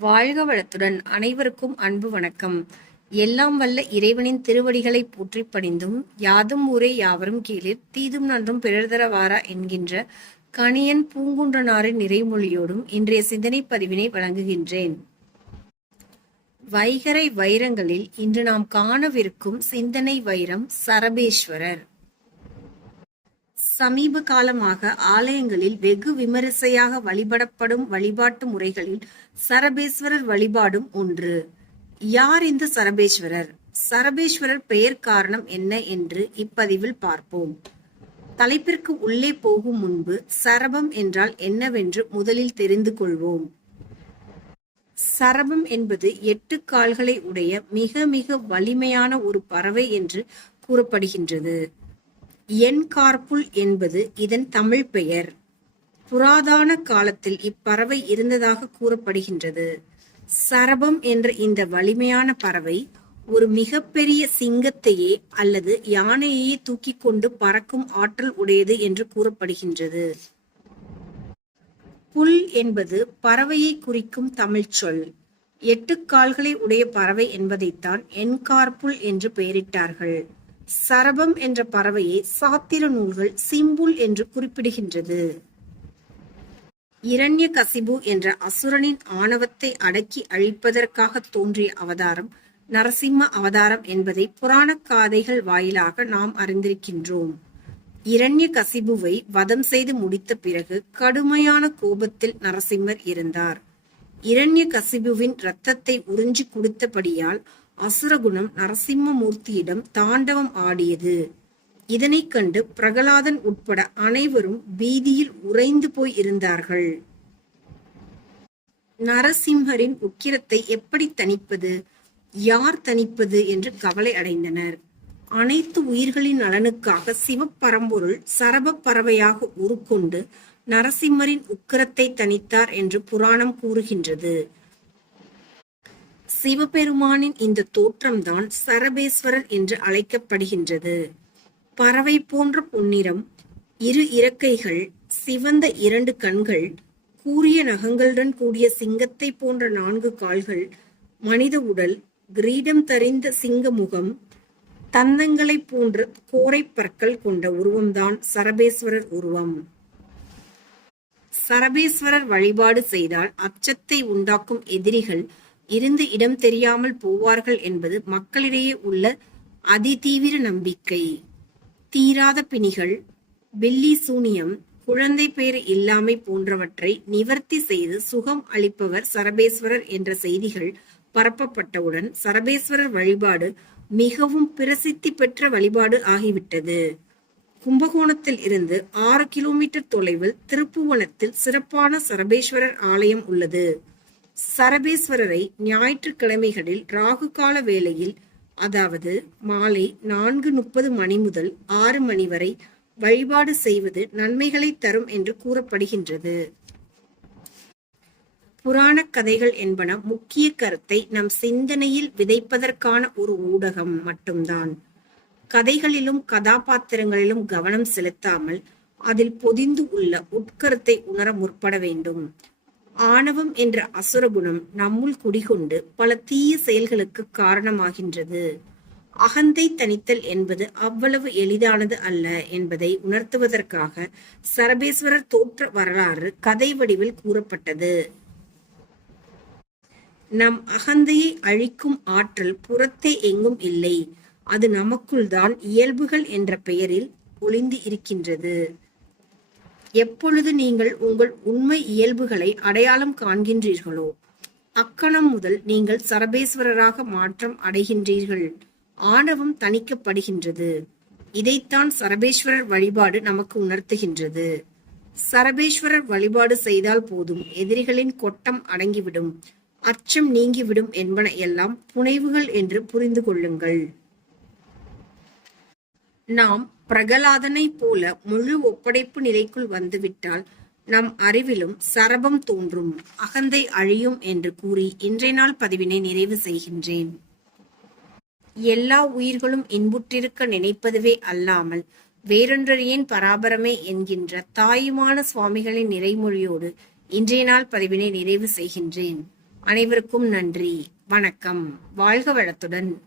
வாழ்க வளத்துடன் அனைவருக்கும் அன்பு வணக்கம். எல்லாம் வல்ல இறைவனின் திருவடிகளை போற்றி பணிந்தும் யாதும் ஊரே யாவரும் கீழிற் தீதும் நன்றும் பிறர்தர வாரா என்கின்ற கணியன் பூங்குன்றனாரின் நிறைமொழியோடும் இன்றைய சிந்தனை பதிவினை வழங்குகின்றேன். வைகறை வைரங்களில் இன்று நாம் காணவிருக்கும் சிந்தனை வைரம் சரபேஸ்வரர். சமீப காலமாக ஆலயங்களில் வெகு விமரிசையாக வழிபடப்படும் வழிபாட்டு முறைகளில் சரபேஸ்வரர் வழிபாடும் ஒன்று. யார் இந்த சரபேஸ்வரர்? சரபேஸ்வரர் பெயர் காரணம் என்ன என்று இப்பதிவில் பார்ப்போம். தலைப்பிற்கு உள்ளே போகும் முன்பு சரபம் என்றால் என்னவென்று முதலில் தெரிந்து கொள்வோம். சரபம் என்பது 8 கால்களை உடைய மிக மிக வலிமையான ஒரு பறவை என்று கூறப்படுகின்றது. என்கார்புல் என்பது இதன் தமிழ் பெயர். புராதன காலத்தில் இப்பறவை இருந்ததாக கூறப்படுகின்றது. சரபம் என்ற இந்த வலிமையான பறவை ஒரு மிகப்பெரிய சிங்கத்தையே அல்லது யானையையே தூக்கி கொண்டு பறக்கும் ஆற்றல் உடையது என்று கூறப்படுகின்றது. புல் என்பது பறவையை குறிக்கும் தமிழ் சொல். 8 கால்களை உடைய பறவை என்பதைத்தான் என்கார்புல் என்று பெயரிட்டார்கள். சரபம் என்ற பறவையை சாத்திர நூல்கள் சிம்புல் என்று குறிப்பிடுகின்றது. இரண்யகசிபு என்ற அசுரனின் ஆணவத்தை அடக்கி அழிப்பதற்காக தோன்றிய அவதாரம் நரசிம்ம அவதாரம் என்பதை புராண காதைகள் வாயிலாக நாம் அறிந்திருக்கின்றோம். இரண்யகசிபுவை வதம் செய்து முடித்த பிறகு கடுமையான கோபத்தில் நரசிம்மர் இருந்தார். இரண்யகசிபுவின் இரத்தத்தை உறிஞ்சி குடித்தபடியால் அசுரகுணம் நரசிம்மமூர்த்தியிடம் தாண்டவம் ஆடியது. இதனைக் கண்டு பிரகலாதன் உட்பட அனைவரும் பீதியில் உறைந்து போய் இருந்தார்கள். நரசிம்மரின் உக்கிரத்தை எப்படி தணிப்பது, யார் தணிப்பது என்று கவலை அடைந்தனர். அனைத்து உயிர்களின் நலனுக்காக சிவப்பரம்பொருள் சரப பறவையாக உருக்கொண்டு நரசிம்மரின் உக்கிரத்தை தணித்தார் என்று புராணம் கூறுகின்றது. சிவபெருமானின் இந்த தோற்றம்தான் சரபேஸ்வரர் என்று அழைக்கப்படுகின்றது. பறவை போன்ற பொன்னிறம், 2 இறக்கைகள், சிவந்த 2 கண்கள், கூரிய நகங்களுடன் கூடிய சிங்கத்தை போன்ற 4 கால்கள், மனித உடல், கிரீடம் தரிந்த சிங்க முகம், தந்தங்களை போன்ற கோரை பற்கள் கொண்ட உருவம்தான் சரபேஸ்வரர் உருவம். சரபேஸ்வரர் வழிபாடு செய்தால் அச்சத்தை உண்டாக்கும் எதிரிகள் இருந்து இடம் தெரியாமல் போவார்கள் என்பது மக்களிடையே உள்ள அதிதீவிர நம்பிக்கை. தீராத பிணிகள், பில்லி சூனியம், குழந்தை பேறு இல்லாமை போன்றவற்றை நிவர்த்தி செய்து சுகம் அளிப்பவர் சரபேஸ்வரர் என்ற செய்திகள் பரப்பப்பட்டவுடன் சரபேஸ்வரர் வழிபாடு மிகவும் பிரசித்தி பெற்ற வழிபாடு ஆகிவிட்டது. கும்பகோணத்தில் இருந்து 6 கிலோமீட்டர் தொலைவில் திருப்புவனத்தில் சிறப்பான சரபேஸ்வரர் ஆலயம் உள்ளது. சரபேஸ்வரரை ஞாயிற்றுக்கிழமைகளில் ராகு கால வேளையில், அதாவது மாலை 4:30 மணி முதல் 6 மணி வரை வழிபாடு செய்வது நன்மைகளை தரும் என்று கூறப்படுகின்றது. புராண கதைகள் என்பன முக்கிய கருத்தை நம் சிந்தனையில் விதைப்பதற்கான ஒரு ஊடகம் மட்டும்தான். கதைகளிலும் கதாபாத்திரங்களிலும் கவனம் செலுத்தாமல் அதில் பொதிந்து உள்ள உட்கருத்தை உணர முற்பட வேண்டும். ஆணவம் என்ற அசுரகுணம் நம்முள் குடிகொண்டு பல தீய செயல்களுக்கு காரணமாகின்றது. அகந்தை தணித்தல் என்பது அவ்வளவு எளிதானது அல்ல என்பதை உணர்த்துவதற்காக சரபேஸ்வரர் தோற்ற வரலாறு கதை வடிவில் கூறப்பட்டது. நம் அகந்தையை அழிக்கும் ஆற்றல் புறத்தே எங்கும் இல்லை, அது நமக்குள் தான் இயல்புகள் என்ற பெயரில் ஒளிந்து இருக்கின்றது. எப்பொழுது நீங்கள் உங்கள் உண்மை இயல்புகளை அடையாளம் காண்கின்றீர்களோ அக்கணம் முதல் நீங்கள் சரபேஸ்வரராக மாற்றம் அடைகின்றீர்கள். ஆணவம் தணிக்கப்படுகின்றது. இதைத்தான் சரபேஸ்வரர் வழிபாடு நமக்கு உணர்த்துகின்றது. சரபேஸ்வரர் வழிபாடு செய்தால் போதும், எதிரிகளின் கொட்டம் அடங்கிவிடும், அச்சம் நீங்கிவிடும் என்பன எல்லாம் புனைவுகள் என்று புரிந்து கொள்ளுங்கள். நாம் பிரகலாதனை போல முழு ஒப்படைப்பு நிலைக்குள் வந்துவிட்டால் நம் அறிவிலும் சரபம் தோன்றும், அகந்தை அழியும் என்று கூறி இன்றைய நாள் பதிவினை நிறைவு செய்கின்றேன். எல்லா உயிர்களும் இன்புற்றிருக்க நினைப்பதுவே அல்லாமல் வேறொன்றறியேன் பராபரமே என்கின்ற தாயுமான சுவாமிகளின் நிறைமொழியோடு இன்றைய நாள் பதிவினை நிறைவு செய்கின்றேன். அனைவருக்கும் நன்றி. வணக்கம். வாழ்க வளத்துடன்.